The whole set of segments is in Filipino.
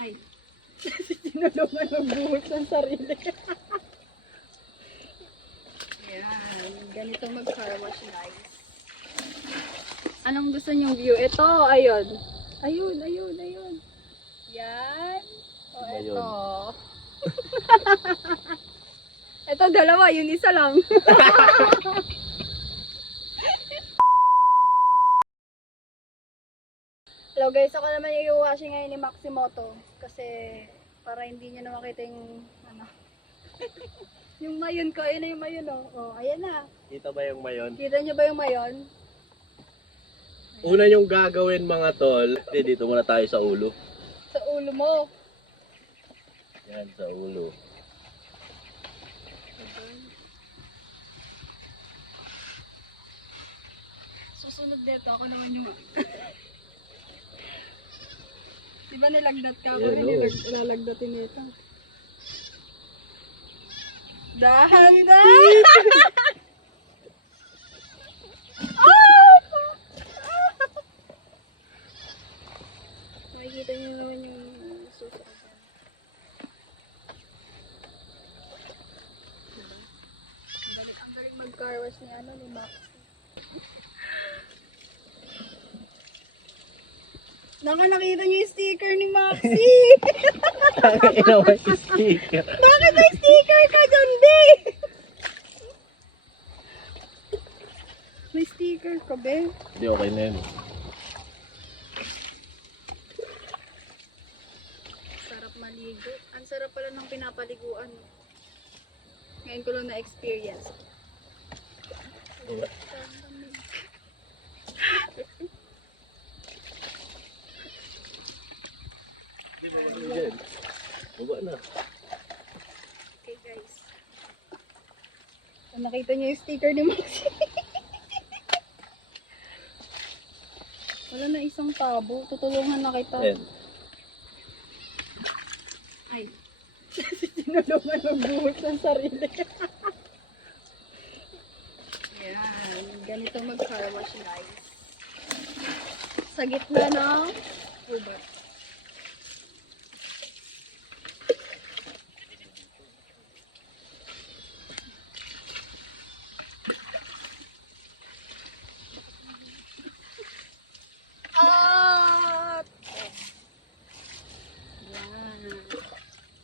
Ay. Sinulungan magbuhos ng sarili. Ayan. Ganito mag-car wash, guys. Anong gusto niyong view? Ito, ayun. Ayun, ayun, ayun. Yan. O, ito. Ito, dalawa. Yun isa lang. Hello guys, ako naman yung washing ngayon ni Maximoto. Kasi, para hindi niya na makita yung, ano. Yung mayon ko. Ayun na yung mayon, oh. Oh, ayan na. Kita ba yung mayon? Kita niyo ba yung mayon? Una yung gagawin mga tol. Dito muna tayo sa ulo. Sa ulo mo. Yan, sa ulo. Susunod dito, ako naman yung... Di ba nilagdat ka? Ako Yeah, rin ilalagdatin nito. Dahan-dahan! Makikita niyo naman yung susunod. Diba? Ang galing mag-car wash ni ano ni Max. Nakita niyo yung sticker ni Maxi! Ina mo yung sticker. Bakit may sticker ka dyan, be? May sticker ka, be? Hindi, okay na yun. Sarap maligo. Ang sarap pala ng pinapaliguan. Ngayon ko lang na-experience. Di ba ano dyan? Baba na. Okay, guys. So, nakita niyo yung sticker ni Maxi. Wala na isang tabo. Tutulungan na kita. Ayan. Ay. Sinulungan magbuhos ng sarili. Ayan. Ganito mag-car wash, guys. Sa gitna ng gubat. At yan.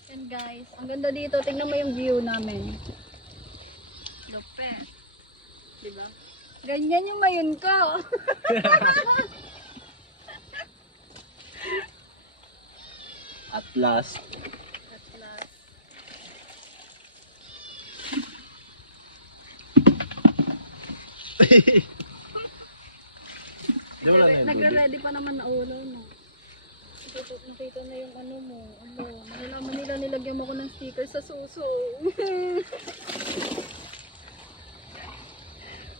Yan guys. Ang ganda dito. Tingnan mo yung view namin. Lupet. Diba? Ganyan yung mayon ko. At last. At last. Di wala na yun, Budi. Nagre-ready pa naman na ulo, no? Nakita na yung ano mo. Ano, malalaman nila nilagyan mo ko ng sticker sa suso.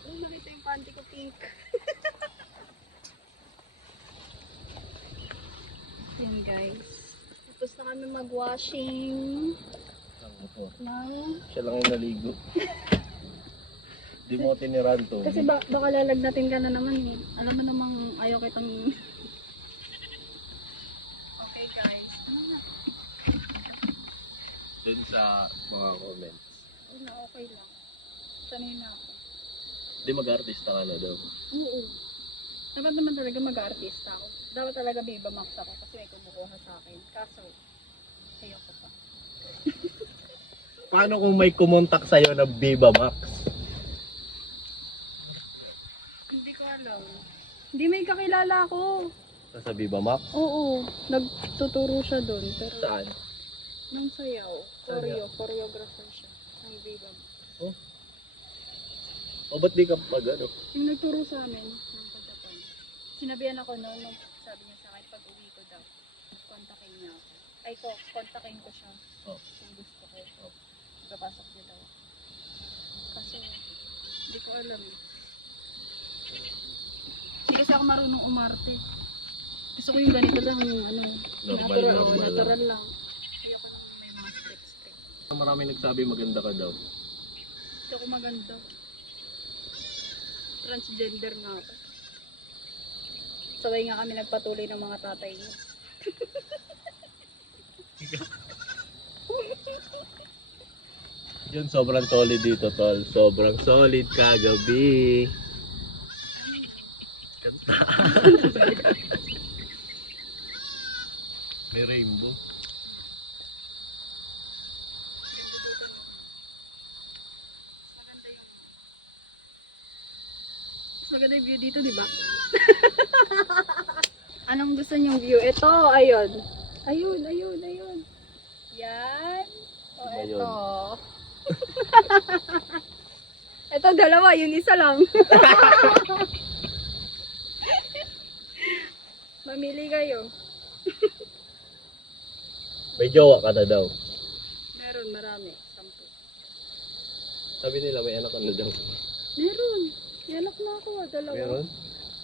Oh, nakita yung panty ko pink. Yan guys. Tapos na kami mag-washing Ang motor. ng... Siya lang yung naligo. Di mo tiniran to. Kasi baka lalagnatin ka na naman eh. Alam mo namang ayaw kitang... Okay guys. Ano na? Dun sa mga comments. Ano na, okay lang. Sanay na ako. Di mag-artista ka na daw. Oo. Dapat naman talaga mag-artista ako. Dapat talaga Viva Max ako kasi may kumukuha sa akin. Kaso, ayoko pa. Paano kung may kumontak sa'yo na Viva Max? Hindi ko alam. Hindi may kakilala ako. Sa Viva Max? Oo. Nagtuturo siya doon. Pero Saan? nung sayaw, choreographer siya. Ng Viva Max. Oh? O ba't di ka pag ano? Yung nagturo sa amin ng pagdating. Sinabihan ako noon, nung sabi niya sa akin, pag uwi ko daw, kontakin niya ako. Ay ko, kontakin ko siya. Oh. Kung gusto ko. Oh. Papasok niya daw. Kasi, hindi ko alam eh. Hindi kasi ako marunong umarte. Gusto ko yung ganito lang, yung ano, natural lang. Ayoko nang may mga script. Marami nagsabi maganda ka daw. Hindi ako maganda. Transgender nga ako. Sabay nga kami nagpatuloy ng mga tatay niya. Yun, sobrang solid dito, tol. Sobrang solid kagabi. Kanta. May rainbow. Mas maganda yung view dito, di ba? Anong gusto niyong view? Ito, ayun. Ayun, ayun, ayun. Yan. O, Ayun. ito. Ito, dalawa. Yun isa lang. Mamili kayo. May jowa ka na daw. Meron, marami. 10. Sabi nila may anak ka na daw. Meron. Yanak na ako, dalawa. Meron?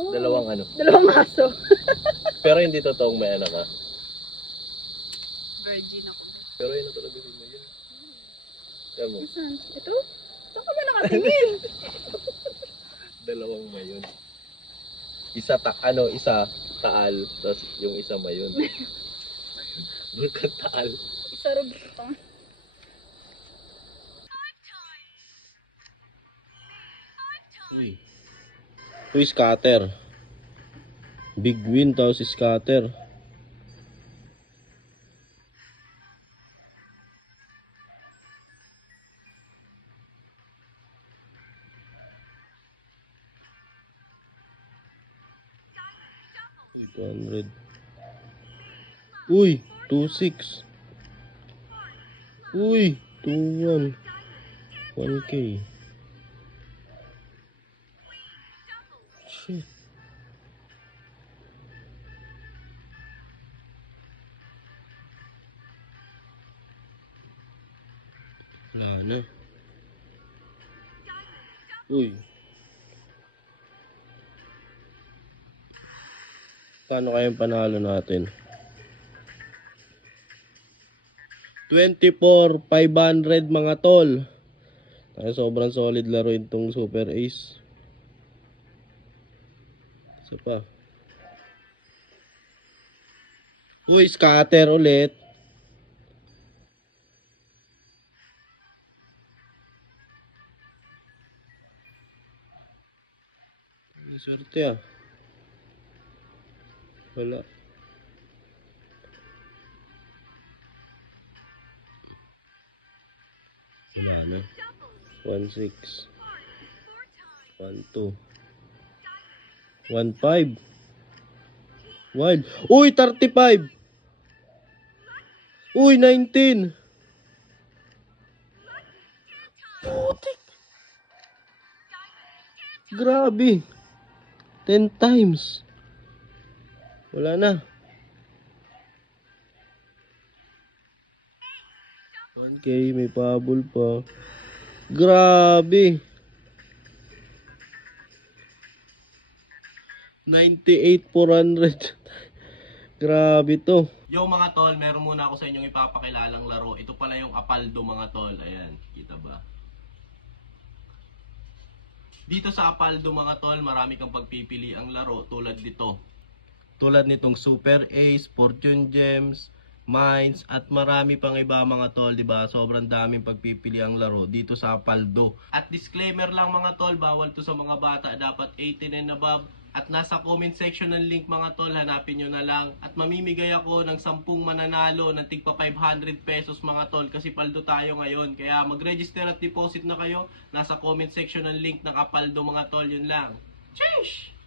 Oo. Dalawang ano. Dalawang aso. Pero hindi totoong may anak ka. Virgin ako. Pero yun na talaga yun. Kaya mo, Saan? Ito? Saan ka ba nakatingin? dalawang mayon. Isa taal, tapos yung isa mayon. Bulkan taal. Isa rubutang. Uy, scatter. Big win tapos scatter. Uy, 200. Uy, 2-6. Uy, 2-1. 1K. Shit. Wala na. Uy. Kano kayang panalo natin? 24,500 mga tol. Ay, sobrang solid laro itong Super Ace. Isa pa. Uy, scatter ulit. Swerte ah. Wala. Wala na. 1-6. 1-2. 1-5. Wild. Uy, 35. Uy, 19. Putik. Grabe. 10 times. Wala na. 1K, may pabol pa. Grabe. 98,400. Grabe to. Yo mga tol, meron muna ako sa inyong ipapakilalang laro. Ito pala yung Apaldo mga tol. Ayan, kita ba? Dito sa Apaldo mga tol, marami kang pagpipili ang laro tulad dito. Tulad nitong Super Ace, Fortune Gems, Mines, at marami pang iba mga tol, di ba? Sobrang daming pagpipili ang laro dito sa Apaldo. At disclaimer lang mga tol, bawal to sa mga bata, dapat 18 and above. At nasa comment section ng link mga tol, hanapin nyo na lang. At mamimigay ako ng 10 mananalo ng tigpa 500 pesos mga tol, kasi paldo tayo ngayon. Kaya mag-register at deposit na kayo. Nasa comment section ng link ng Apaldo mga tol, yun lang. Sheesh!